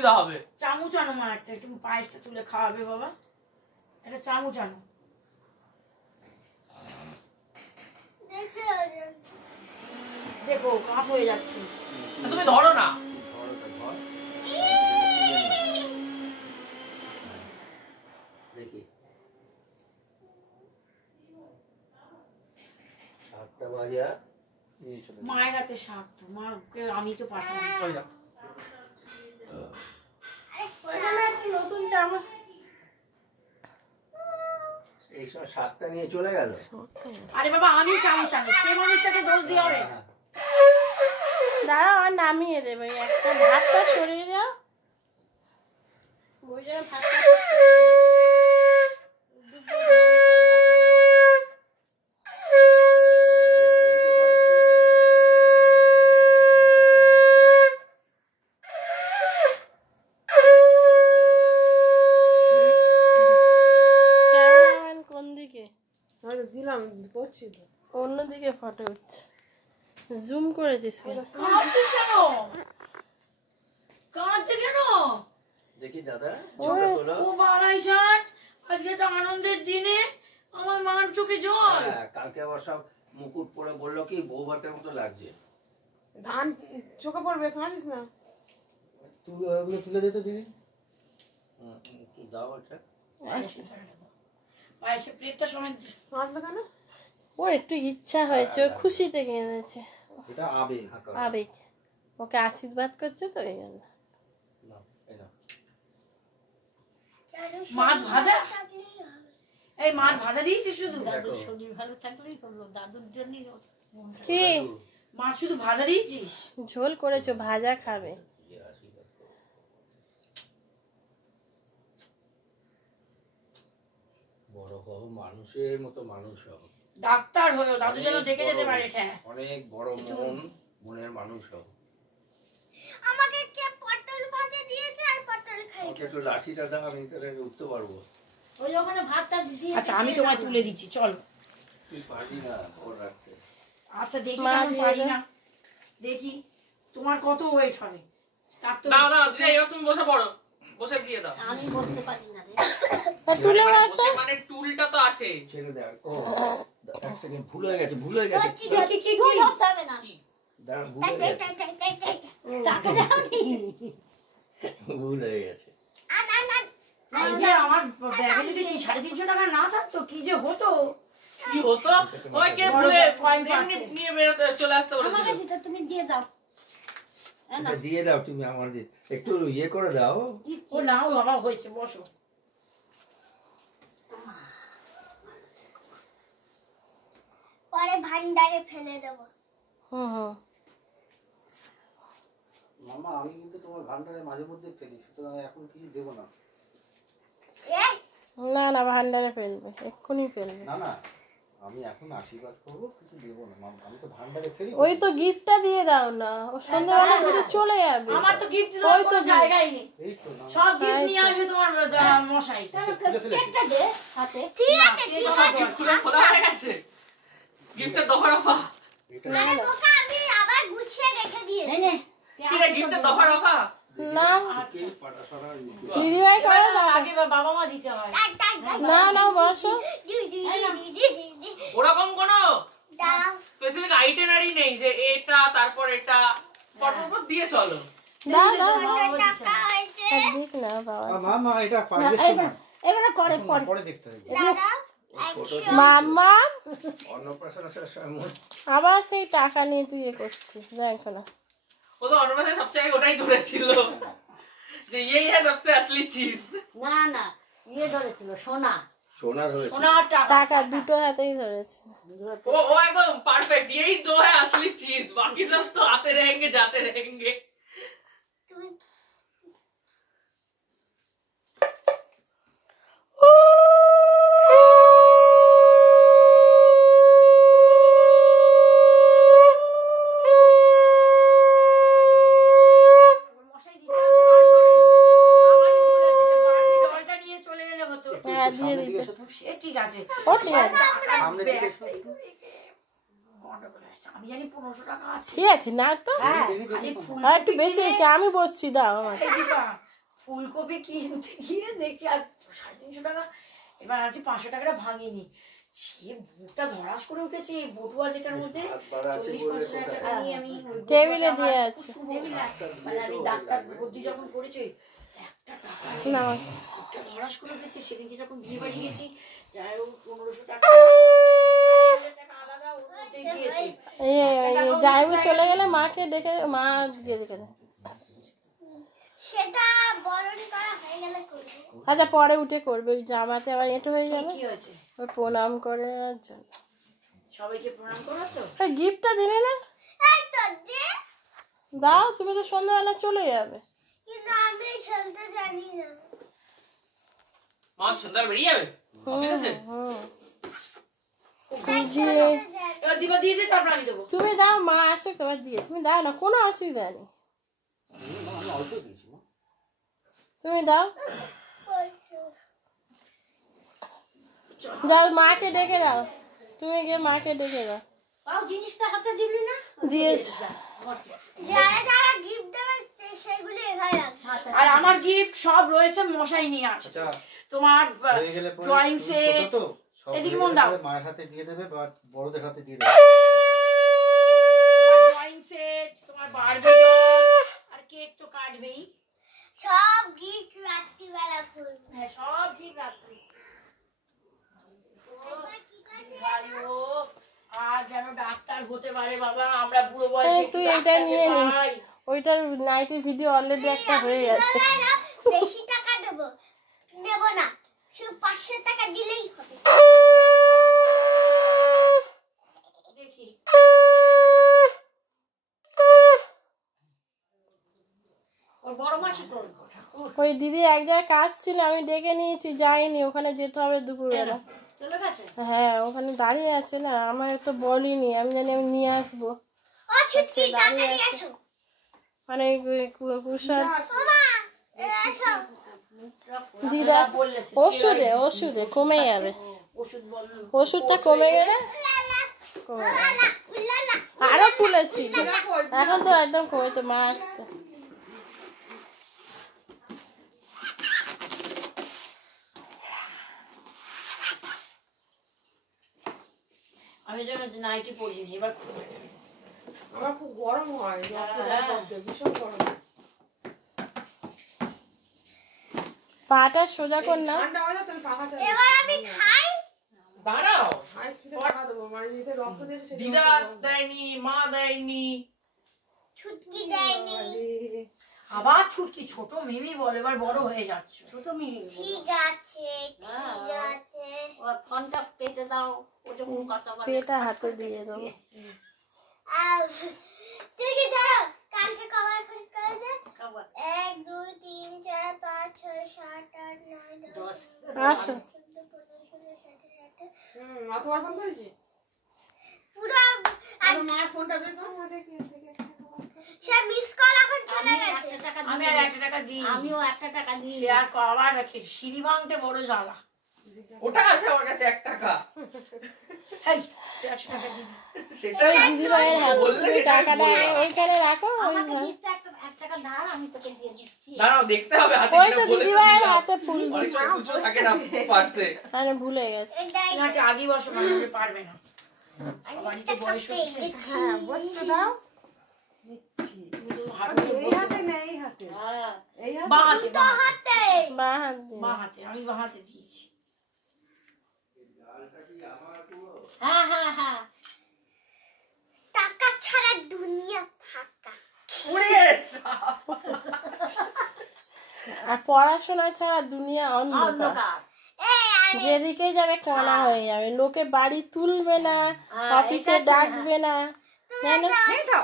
অসুবিধা হবে। চামচ আনো মা, একটা একটু পায়েসটা তুলে খাওয়াবে বাবা, একটা চামচ আনো। দেখো কাপ হয়ে যাচ্ছে, তুমি ধরো না। দেখি 7টা বাজে মায়ের হাতে শাক, তো মাকে আমি তো পাঠাবো। নতুন চামচ এই সময় 7টা নিয়ে চলে গেল। আরে বাবা আমি চামচ আনি, সেই মানুষটাকে দোষ দিয়ে হবে? দাঁড়াও আর নামিয়ে দেবে, একটা ভাতটা সরিয়ে যাও। ওই জন্য ভাতটা দিলাম, করছি তো অন্যদিকে ফটো উঠছে, জুম করেছিস কেন? কাঁদছিস কেন? কাঁদছে কেন? দেখি দাদা ছোট তোলো। ও বালাই ষাট, আজকে তো আনন্দের দিনে আমার মার চোখে জল। হ্যাঁ, কালকে আবার সব মুকুট পরে বললো কি বউ ভাতের মতো লাগছে। ধান চোখে পড়বে, কাঁদিস না। তুমি ওগুলো তুলে দে তো দিদি। একটু দাও এটা। পায়েসে প্লেটটা সমেত কাঁদবে কেন? ওর একটু ইচ্ছা হয়েছে, ও খুশিতে কেঁদেছে। এটা আবেগ। আবেগ, ওকে আশীর্বাদ করছে তো এই জন্য। মাছ ভাজা, এই মাছ ভাজা দিয়েছিস শুধু? দাদুর শরীর ভালো থাকলেই হলো, দাদুর জন্যই কি মাছ শুধু ভাজা দিয়েছিস? ঝোল করেছো, ভাজা খাবে? বড় হও, মানুষের মতো মানুষ হও, ডাক্তার হয়েও দাদু যেন দেখে যেতে পারে। অনেক বড় মন, মনের মানুষ হও। আমাকে কে পটল ভাজা দিয়েছে আর পটল খাই। ওকে একটু লাঠিটা দাও, আমি তাহলে উঠতে পারবো। ওই ওখানে ভাতটা দিয়ে। আচ্ছা আমি তোমায় তুলে দিচ্ছি, চলো। তুই পারবি না ওর রাখতে। আচ্ছা দেখি, আমি পারি না, দেখি তোমার কত ওয়েট হবে। তার তো দাও দাও দিদি, এবার তুমি বসে পড়ো, বসে দিয়ে দাও। আমি বসতে পারি না রে। তুলে আসো। মানে টুলটা তো আছে। ছেড়ে দে। ও এক সেকেন্ড, ভুল হয়ে গেছে, ভুল হয়ে গেছে। কি কি কি তুই ধরতে হবে না। দাঁড়া, ভুল হয়ে গেছে, তাকে দাও নি। ভুল হয়ে গেছে। আজকে আমার ব্যাগে যদি 350 টাকা না থাকতো কি যে হতো। কি হতো? তোমায় কে ভুলে এমনি নিয়ে বেরোতে চলে আসতে আমাকে বলেছিল? দিতে তুমি দিয়ে দাও। এটা দিয়ে দাও তুমি, আমার একটু ইয়ে করে দাও। ও নাও বাবা, হয়েছে, বসো। পরে ভান্ডারে ফেলে দেবো। মামা আমি কিন্তু তোমার ভান্ডারে মাঝে মধ্যে ফেলি, সুতরাং এখন কিছু দেবো না। না না, ভান্ডারে ফেলবে, এক্ষুনি ফেলবে। না না, আমি এখন আশীর্বাদ করবো, কিছু দেবো না মামা, আমি তো ভান্ডারে ফেলি। ওই তো গিফটটা দিয়ে দাও না, ও সন্ধ্যাবেলা কিন্তু চলে যাবে। আমার তো গিফট দেওয়ার কোনো জায়গাই নেই, এই তো না, সব গিফট নিয়ে আসবে তোমার মশাই। খুলে ফেলেছি। একটা দে হাতে। ঠিক আছে ঠিক আছে। খোলা হয়ে গেছে গিফটের দফা রফা। আরে তোকে আমি আবার গুছিয়ে রেখে দিয়েছি। নে কি রে গিফটের দফা রফা? না আচ্ছা দিদিভাই করে দাও। আগে বাবা মা দিতে হয়। না না, বসো। ওরকম কোনো দাও। স্পেসিফিক আইটেনারি নেই যে এটা তারপর এটা পরপর দিয়ে চলো। না না, টাকা হয়েছে। দিক না বাবা। মামা এটা পারবে না, এবারে করে পরে পরে দেখতে হবে। দাদা মাম্মা অন্নপ্রাশনের সময় আবার সেই টাকা নিয়ে তুই এ করছিস, দেখো না। ও তো অন্নপ্রাশনে সবচেয়ে ওটাই ধরেছিল যে এই সবচেয়ে আসলি চিজ। না না, ইয়ে ধরেছিল সোনা। সোনা ধরেছে। সোনার টাকা টাকা দুটো হাতেই ধরেছে। वो एकदम परफेक्ट, यही दो है असली चीज, बाकी सब तो आते रहेंगे जाते रहेंगे। তুমি মশাই দিতে আমারই ভুল আছে, যে বাড়তি জলটা নিয়ে চলে গেলে হতো। হ্যাঁ, দিয়ে দিতে। সে ঠিক আছে, ও ঠিক আছে, সামনে দিকে এসো। আমি জানি 1500 টাকা আছে। ঠিক আছে না তো। হ্যাঁ আরে ফুল আর একটু বেশি এসে আমি বসছি, দাও আমার। এই দিবা, ফুলকপি কিনতে গিয়ে দেখছি আর 350 টাকা, এবার আছে 500 টাকাটা ভাঙিনি, সে বুটটা ধরাস করে উঠেছে। বটুয়া যেটার মধ্যে 40-50 টাকা নিয়ে আমি টেবিলে দিয়ে আছে। মানে আমি ডাক্তার বুদ্ধি যখন করেছি একটা টাকা না বুটটা ধরাস করে উঠেছে। সেদিন যেরকম বিয়ে বাড়ি গেছি, যাই হোক 1500 টাকা আলাদা ওর মধ্যে দিয়েছে। যাইবু চলে গেলে মাকে ডেকে মা গিয়ে দেখে দেয়। সেটা বরণ করা হয়ে গেলে করব। আচ্ছা পরে উঠে করবে, ওই জামাতে আবার এঁটো হয়ে যাবে। কি হয়েছে? ওই প্রণাম করে জন্য সবাইকে প্রণাম করো তো। গিফটটা দিলে না? এই তো দে, দাও, তুমি তো সন্ধ্যাবেলা চলে যাবে। কিন্তু আমি খেলতে জানি না। মা সন্ধ্যাবেলা বেরিয়ে যাবে অফিস আছে? এবার দিবা দিয়ে দে, তারপর আমি দেবো। তুমি দাও, মা আসে তোমার দিয়ে, তুমি দাও না, কোনো অসুবিধা নেই, আমি অল্প দিয়েছি মা। তুমি দাও। দাও, মাকে ডেকে দাও, তুমি গিয়ে মাকে ডেকে দাও। তাও জিনিসটা হাতে দিলি না? দিয়েছি। যারা যারা গিফট দেবে সেগুলো এখানে রাখবে। আর আমার গিফট সব রয়েছে, মশাই নিয়ে আসবে। আচ্ছা তোমার হয়ে গেলে পরে ড্রয়িং তুমি সেট, ছোট তো, সব এদিকে হয়ে মন গেলে দাও। পরে মায়ের হাতে দিয়ে দেবে বা বড়দের হাতে দিয়ে দেবে। তোমার ড্রয়িং সেট, তোমার বারবি ডল, আর কেক তো কাটবেই। সব গিফট রাত্রিবেলা করবো। হ্যাঁ, সব গিফট রাখবে। ঠিক আছে, ভালো, আর যেন ডাক্তার হতে পারে বাবা, আমরা বুড়ো বয়সে তুই এটা নিয়ে নিস, ওইটার নাইটি ভিডিও অলরেডি একটা হয়ে গেছে। না, বেশি টাকা দেবো নেব না, শুধু 500 টাকা দিলেই হবে। দেখি ওর বড় মাসি করবো। ওই দিদি এক জায়গায় কাজ ছিল, আমি ডেকে নিয়েছি, যাইনি, ওখানে যেতে হবে দুপুরবেলা। চলে গেছে? হ্যাঁ, ওখানে দাঁড়িয়ে আছে না, আমার তো বলিনি, আমি জানি আমি নিয়ে আসবো। ও ছুটি টাকা নিয়ে আসো। মানে কুষার ওমা এসো। দিদা বললে ওষুধে কমে যাবে, ওষুধ বল, ওষুধটা কমে গেলে কমে যাবে। উল্লালা আরো ফুলেছিল, এখন তো একদম কমেছে, মা আসছে। আমি যেন নাইটি পরিনি এবার। আমার খুব গরম হয়, ভীষণ গরম। পাটা সোজা কর না। এবার আমি খাই। দাঁড়াও, দিদা দেয়নি, মা দেয়নি। ছুটকি দেয়নি। আবার ছুটকি, ছোট মিমি বল, এবার বড় হয়ে যাচ্ছ। ছোট মিমি ঠিক আছে, ঠিক আছে। ও ফোনটা পেতে দাও, ও যখন কথা বলে। পেটা হাতে দিয়ে দেবো। আর তুই কি জানো কালকে কবার ফোন করে দে? খাবার 1 2 3 4 5 6 7 8 9 10 আসো। 14 15 16 17 অতবার ফোন করেছি, পুরো আর মার ফোনটা বের কর। সে মিস কল এখন চলে আমি গেছে। 1 টাকা আমি আর 1 টাকা দিই, আমিও 1 টাকা দিই। সে আর কবার সিঁড়ি ভাঙতে বড় জ্বালা। ওটা আছে আমার কাছে 1 টাকা। এই 100 টাকা দিই। সেটা ওই দিদিভাইয়ের হাতে বললে তুমি সেটা আমি টাকাটা বললাম। ওইখানে রাখো। ওই আমাকে দিস তো 1 টাকা দাও, আমি তোকে দিয়ে দিচ্ছি। দাঁড়াও, দেখতে হবে আছে ওই কিনা, তো বলে তো দিদিভাইয়ের দিলাম। হাতে ফুল অনেক সময় খুচরো থাকে না পার্সে। মানে ভুলে গেছে। এটাই না, একটু আগেই বসো, মানে পারবে না, বাড়িতে বয়স হচ্ছে। হ্যাঁ, বসতে দাও। তুমি তো হাঁটুতে বসো। হ্যাঁ, বাঁ হাতে, তো হাতে বাঁ হাত দিয়ে। বাঁ হাতে, আমি বাঁ হাতে দিয়েছি। হ্যাঁ, হ্যাঁ, হ্যাঁ। টাকা ছাড়া দুনিয়া ফাঁকা। আর পড়াশোনা ছাড়া দুনিয়া অন্ধকার, অন্ধকার। এই আমি যেদিকে যাবে কণা হয়ে যাবে, লোকে বাড়ি তুলবে না, অফিসে ডাকবে না, জানো,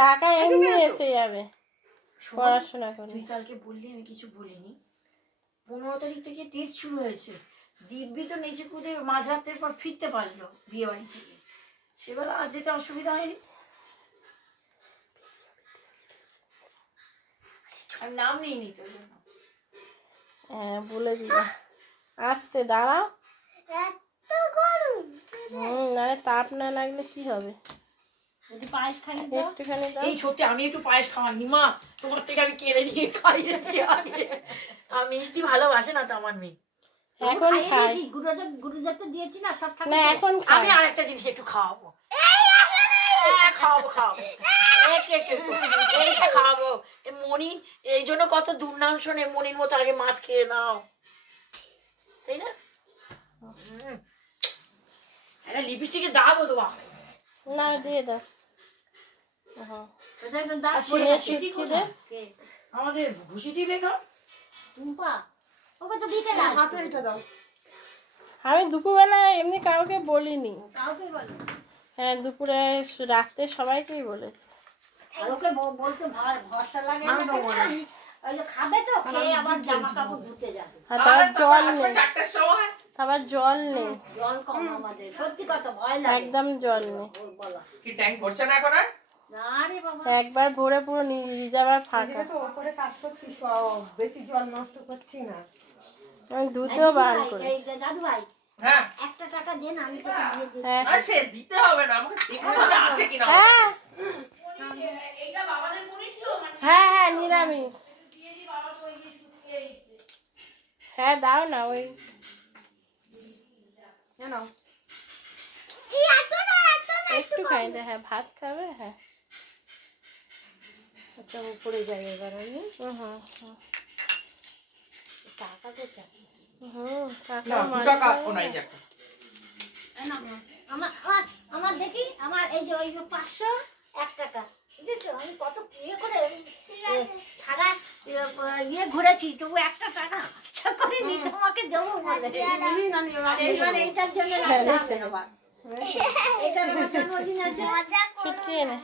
টাকা এমনি এসে যাবে পড়াশোনা করে। তুই কালকে বললি, আমি কিছু বলিনি। 15 তারিখ থেকে টেস্ট শুরু হয়েছে। দিব্যি তো নিচে কুদে মাঝরাতের পর ফিরতে পারলো বিয়ে বাড়ি থেকে, সেবেলা আর যেতে অসুবিধা হয়নি। আর নাম নিইনি তোর জন্য। হ্যাঁ, বলে দিলাম, আসতে দাঁড়াও। এত গরম। নাহলে তাপ না লাগলে কি হবে, যদি পায়েস খালি দাও। একটুখানি দাও। এই সত্যি আমি একটু পায়েস খাওয়ানি মা, তোমার থেকে আমি কেড়ে নিয়ে খাইয়ে দিই আগে। আমি মিষ্টি ভালোবাসে না তো আমার মেয়ে। এখন খাই গুরুদেব তো দিয়েছি না সব না এখন খাই আমি আরেকটা জিনিস একটু খাওয়াবো, খাওয়াবো এইটা খাওয়াবো। মনি এই জন্য কত দুর্নাম শোনে, মনির মতো আগে মাছ খেয়ে নাও, তাই না? একটা লিপস্টিকের দাগও তো বাবা। না দিয়ে দাও আমাদের ঘুষি দিবে গো টুম্পা, ওকে তো বিকেলে হাতে এটা দাও। আমি দুপুরবেলা এমনি কাউকে বলিনি। কাউকে বলো, হ্যাঁ দুপুরে রাত্রে সবাইকেই বলেছি। আর ওকে বলতে ভরসা লাগে না, ওই যে খাবে তো খেয়ে আবার জামা কাপড় ধুতে যাবে। আর তারপর জল নেই, 4টার সময় তারপর জল নেই, জল কম আমাদের, সত্যি কথা ভয় লাগে একদম জল নেই। বলা কি ট্যাঙ্ক ভরছে না এখন আর? না রে বাবা, একবার ভরে পুরো রিজার্ভার ফাঁকা। তো ওপরে কাজ করছিস, বেশি জল নষ্ট করছি না। আমি দুধও বার করেছি। এই যে দাদু ভাই হ্যাঁ 1 টাকা দেন, আমি তোকে দিয়ে দিই। হ্যাঁ আর সে দিতে হবে না, আমাকে দেখতে হবে আছে কিনা। হ্যাঁ এইটা বাবাদের মনির তো, মানে হ্যাঁ হ্যাঁ নিরামিষ। দিয়ে দি বাবা তো ওই যে শুকিয়ে দিচ্ছে। হ্যাঁ দাও না ওই কেন? একটু খাই দে। হ্যাঁ ভাত খাবে? হ্যাঁ আচ্ছা উপরে যাই এবার আমি। হুম হুম হুম টাকা তো চাচ্ছি। টাকা না 2 টাকা ও নাই যাক। আমার দেখি, আমার এই যে ওই যে 500 1 টাকা, বুঝেছো? আমি কত ইয়ে করে সারা ঘুরেছি, তবু 1 টাকা খরচা করে নি তোমাকে দেবো বলে। এইবার এইটার জন্য রাখতে হবে আবার। এইটার আমার জন্মদিন আছে। ছুটকি এনে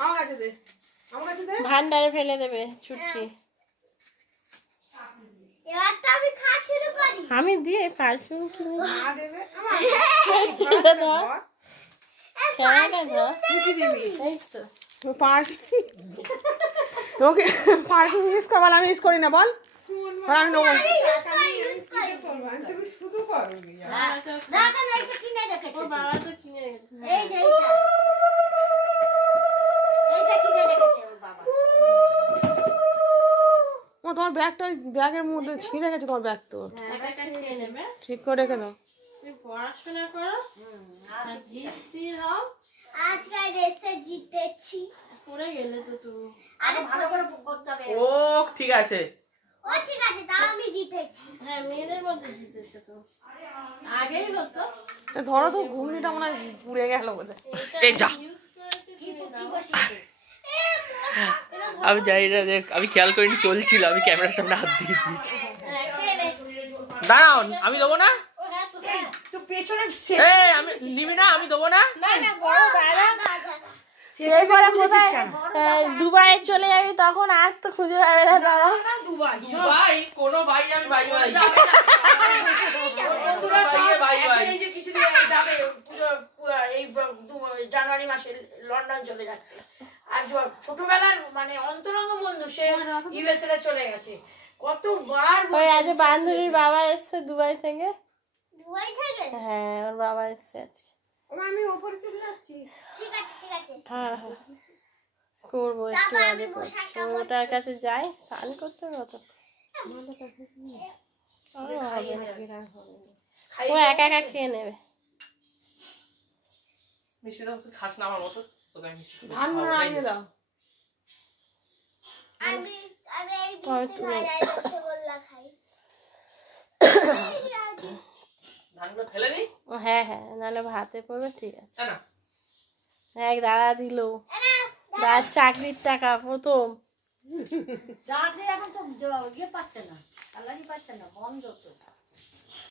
আমার কাছে দে, আমার কাছে দে। ভান্ডারে ফেলে দেবে ছুটকি। এবার তো আমি খাওয়া শুরু করি। আমি দিয়ে পারফিউম কিনে মা দেবে আমার। কিনে দাও, খেলাটা দাও। তুই কি দিবি? এই তো ওকে পারফিউম ইউজ করবো, আমি ইউজ করি না বল। আমি নেবো। তুমি শুধু করবি। না না না, এটা কিনে রেখেছে। ও বাবা তো কিনে রেখেছে। এই যে এইটা কিনে রেখেছে ওর বাবা। তোমার ব্যাগটা, ব্যাগের মধ্যে ছিঁড়ে গেছে তোমার ব্যাগ তো। একটা খেয়ে নেবে, ঠিক করে রেখে দাও। তুমি পড়াশোনা করো আর স্থির হও। আজকে রেসে জিতেছি। পড়ে গেলে তো তুমি। আরে ভালো করে করতে হবে। ও ঠিক আছে। ও ঠিক আছে, তাও আমি জিতেছি। হ্যাঁ মেয়েদের মধ্যে জিতেছে তো, আগেই হতো। ধরো তো, ঘুগনিটা মনে হয় পুড়ে গেল বোধহয়। এই যা, ইউজ করেছে তুমি নাও। আমি জানি না যে আমি খেয়াল করিনি চলছিল, আমি ক্যামেরার সামনে হাত দিয়ে দিয়েছি। দাঁড়াও, আমি দেবো না। তো পেছনে এই আমি নিবি না, আমি দেবো না। বড় দাদা এরপরে কোথায় দুবাই চলে যাবি তখন আর তো খুঁজে পাবে না দাদা। দুবাই ভাই কোনো ভাই আমি ভাই ভাই বন্ধুরা সব ভাই এখন ভাই এই যে কিছুদিন আগে যাবে এই জানুয়ারি মাসে লন্ডন চলে যাচ্ছে। আর ছোটবেলার মানে অন্তরঙ্গ বন্ধু সে ইউএসএ চলে গেছে কতবার। ওই আজ বান্ধবীর বাবা এসছে দুবাই থেকে। দুবাই থেকে? হ্যাঁ ওর বাবা এসছে আজকে। আমি ওপরে চলে যাচ্ছি। ঠিক আছে ঠিক আছে। হ্যাঁ হ্যাঁ করবো একটু আগে করছি। ওটার কাছে যাই, স্নান করতে হবে তো। ও একা একা খেয়ে নেবে। মিষ্টিটা খাস না আমার মতো, তোকে আমি মিষ্টি ধান নামিয়ে দাও। আমি আমি এই বৃষ্টি ভাজাই রসগোল্লা খাই। ধানগুলো ফেলে দিই হ্যাঁ হ্যাঁ নাহলে ভাতে পড়বে। ঠিক আছে না। এক দাদা দিল, দাদার চাকরির টাকা প্রথম। চাকরি এখন তো ইয়ে পাচ্ছে না, স্যালারি পাচ্ছে না, বন্ধ তো।